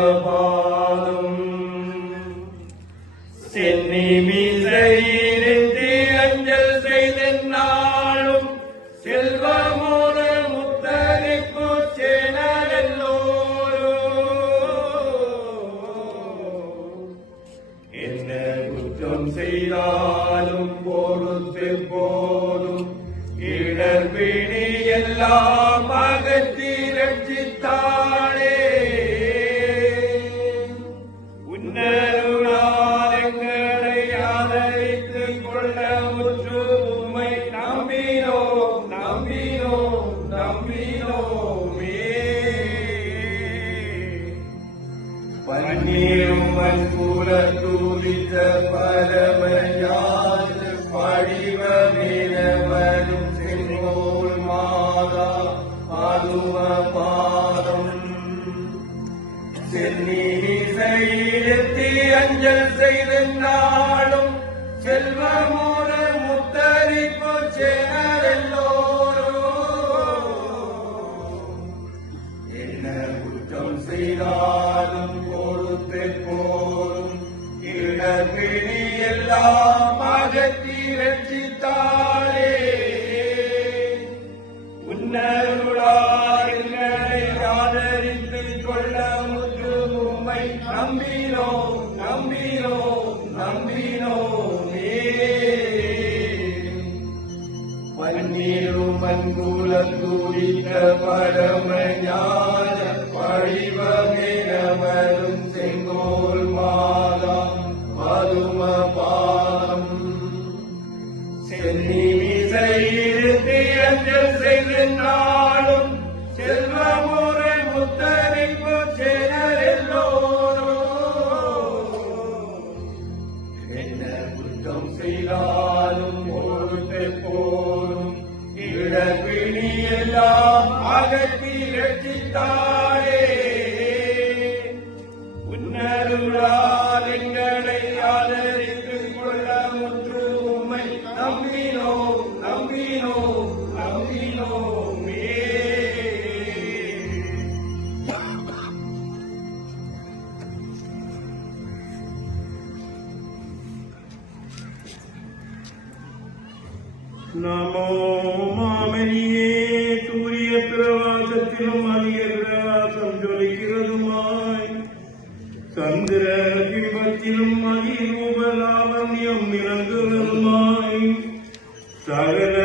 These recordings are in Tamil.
பாதம் சென்னி மீசையிருந்து அஞ்சல் செய்தென்னாலும் செல்வமோன முத்தரிப்பு சேனலெல்லோரோ என்ன குற்றம் செய்தாலும் பொறுத்து போதும் இடர்பிணி எல்லாம் அகற்றி ரட்சித்தாளே. உன்னருளாரங்களை ஆதரித்துக் கொள்ள முற்று உம்மை நம்பினோம் நம்பினோம் நம்பினோமே. பன்னீரும் மண்புல தூதித்த பரமஞான படிவமேனவரும் செங்கோல் மாதா பாதும பாதம் சென்னி செய்தி அஞ்சல் செய்தென்னாலும் செல்வமோன முத்தரிப்பு சேனலெல்லோரோ என்ன குற்றம் செய்தாலும் பொறுத்து போரும் இடர்பிணி எல்லாம் அகற்றி ரட்சித்தாளே. உன்னருளால் எங்களை ஆதரித்துக் கொள்ள முற்று உம்மை நம்பினோம் நம்பினோம் நம்பினோமே. பன்னீரும் மண்புல தூரித்த பரமஞான படிவமேனவரும் செங்கோல் மாதா பாதும பாதம் சென்னி மீசையிருந்து அஞ்சல் செய்தென்னாலும் செல்வமுறை முத்தரிப்பு சேனலெல்லோரோ என்ன குற்றம் செய்தாலும் பொறுத்து போரும் இடர்பிணி எல்லாம் அகற்றி ரட்சித்தாளே. உன்னருளால் எங்களை ஆதரித்துக் கொள்ள முற்று உம்மை நம்பினோம் நம்பினோம் நம்பினோமே. நமோ மாமணியே சூரிய பிரகாசத்திலும் அதிக பிரகாசம் ஜொலிக்கிறதுமாய் சந்திர பிம்பத்திலும் அதிரூபலாவண்யம் இறங்குவதுமாய் சகல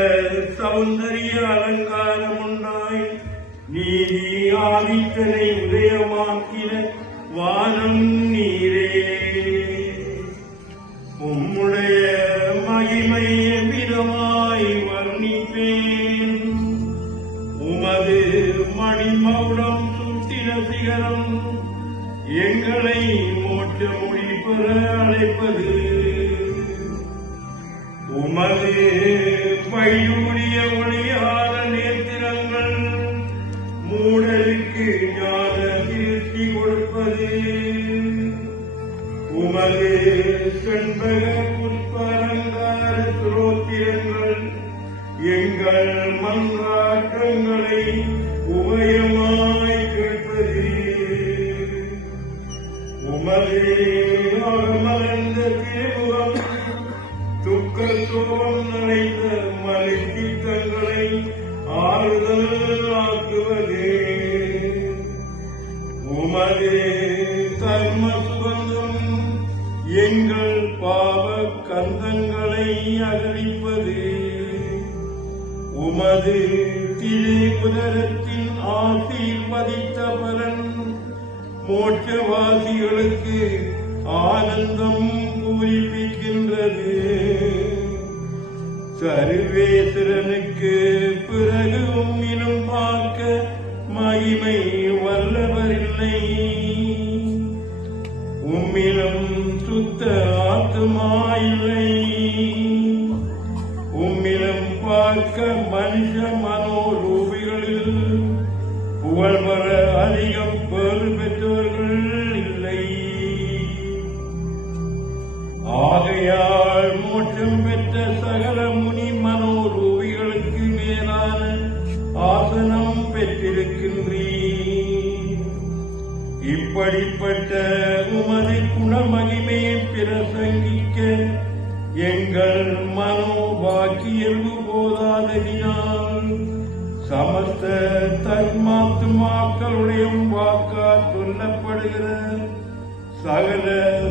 சௌந்தரிய அலங்காரம் உண்டாய் நீதி ஆதித்தனை உதயமாக்கின வானம் நீரே. உம்முடைய மகிமை விதமாய் வர்ணிப்பேன். உமது மணிமகுடம் சுட்டின சிகரம் எங்களை மோட்ச மொழி பெற அழைப்பது. உமது பையூரிய ஒளியாத நேத்திரங்கள் மூடலுக்கு ஞான திருத்தி கொடுப்பது. உமது செண்பக புஷ்பலங்கார ஸ்ரோத்திரங்கள் எங்கள் மன்றாட்டங்களை உபயமாய் கேட்பது. உமது அகமலர்ந்த திருமுகம் துக்க சோகம் நிறைந்த மலைத்திட்டங்களை ஆறுதல் ஆக்குவது. உமது கர்ம சுகந்தம் எங்கள் பாவ கந்தங்களை அகழிப்பது. உமது திரைபுதரத்தின் ஆசீர்வதித்த பலன் மோட்சவாசிகளுக்கு ஆனந்தம் பூரிப்பிக்கின்றது. சர்வேஸ்வரனுக்கு பிறகு உம்மிலும் பார்க்க மகிமை வல்லவரில்லை. உம்மிலும் சுத்த ஆத்மாயில்லை. உம்மிலும் பார்க்க மனுஷ மனோரூபிகளில் புகழ்வர அதிகம் பெரு பெற்றவர்கள் இல்லை. ஆகையால் மோட்சம் பெற்ற சகல முனி மனோரூபிகளுக்கு மேலான ஆசனம் பெற்றிருக்கின்றீர். இப்படிப்பட்ட கேட்ட உமது குணமகிமையை பிரசங்கிக்க எங்கள் மனோபாக்கியல்பு போதாததினால் சமஸ்த தன்மாத்துமாக்களுடைய வாக்கா சொல்லப்படுகிற சகல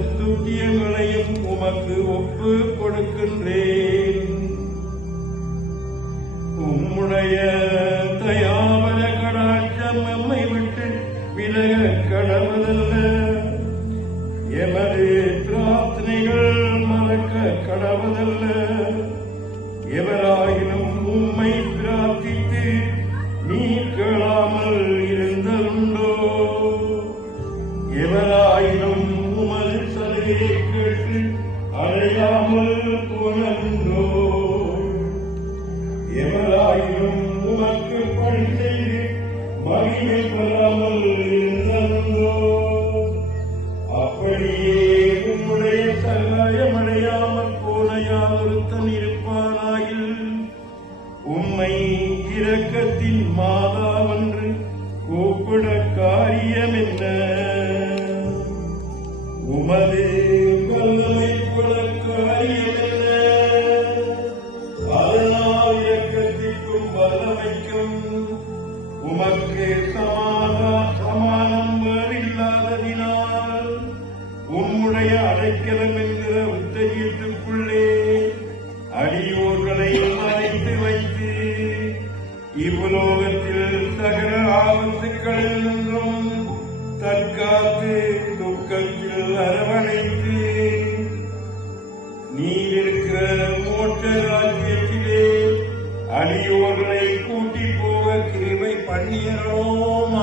ஸ்துதியங்களையும் உமக்கு ஒப்பு கொடுக்கின்றேன். உம்முடைய தயாபர கடாட்சம் நம்மை விட்டு விலக கடவுளல்ல. எமது பிரார்த்தனைகள் மறக்க கடவுளல்ல. எவராயினும் உம்மை பிரார்த்தித்து நீ கேளாமல் இருந்ததுண்டோ? எவராயினும் உமது சலுகையை கேட்டு அடையாமல் போனதுண்டோ? எவராயினும் உமக்கு பணி செய்து மகிமை பெறாமல் இருந்ததுண்டோ? அப்படியே உம்முடைய சகாயமடையாமல் போன யாவருத்தன் இருப்பாராயில் உம்மை இரக்கத்தின் மாதாவென்று கூப்பிட காரியம் என்ன? உமது வல்லமை கொள்ள காரியம் என்ன? அதனால் இரக்கத்திற்கும் வல்லமைக்கும் உமக்கு சமானம் வேறில்லாததினால் உம்முடைய அடைக்கலம் என்கிற உத்தரியத்துக்குள்ளே அடியோர்களை மறைத்து வைத்து இவ்வுலோகத்தில் சகல ஆபத்துக்களில் நின்றும் தற்காத்து துக்கத்தில் அரவணைத்து